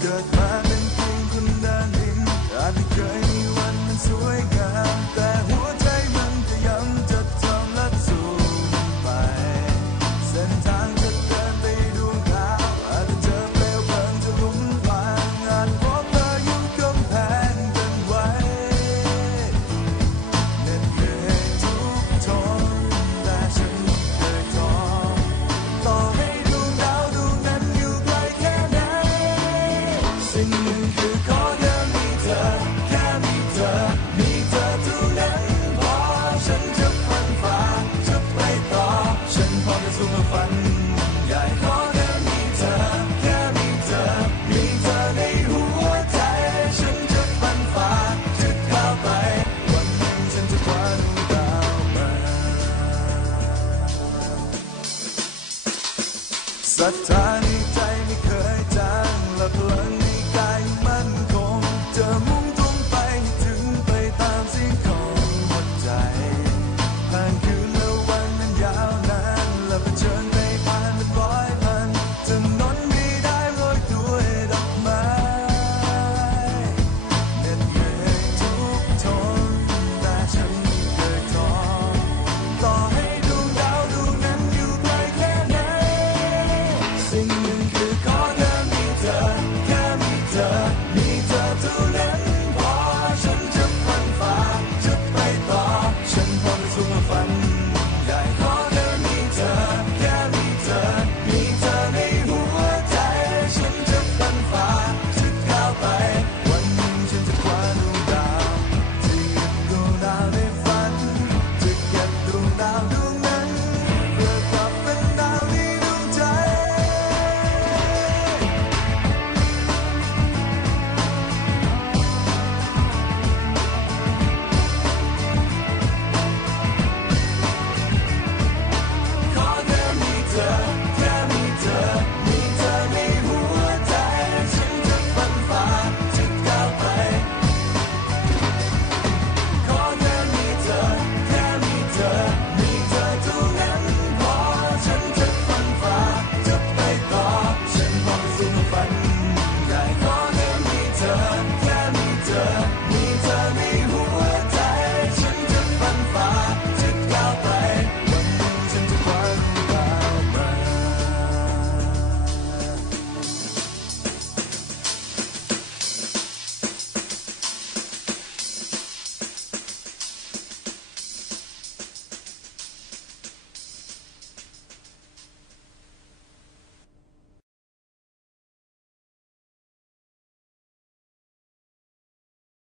เกิดมาเป็นเพียงคนเดินดินอาจไม่เคยมีวันมันสวยงามแต่หัวใจมันก็ยังจะทำและสู้ไปเส้นทางจะเดินไปดวงดาวอาจจะเจอเปลวเพลิงจะลุ่มพลางอาจพบเธออยู่กำแพงกันไว้เหน็ดเหนื่อยทุกทนแต่ฉันเคยท้อต่อให้ดวงดาวดวงนั้นอยู่ไกลแค่ไหนสิ่งหนึ่งคือขอแค่มีเธอแค่มีเธอมีเธอเท่านั้นพอฉันจะฟันฝ่าจะไปต่อฉันพร้อมจะสู้เพื่อฝันใหญ่ขอแค่มีเธอแค่มีเธอมีเธอในหัวใจฉันจะฟันฝ่าจะก้าวไปวันหนึ่งฉันจะคว้าดวงดาวมาศรัทธา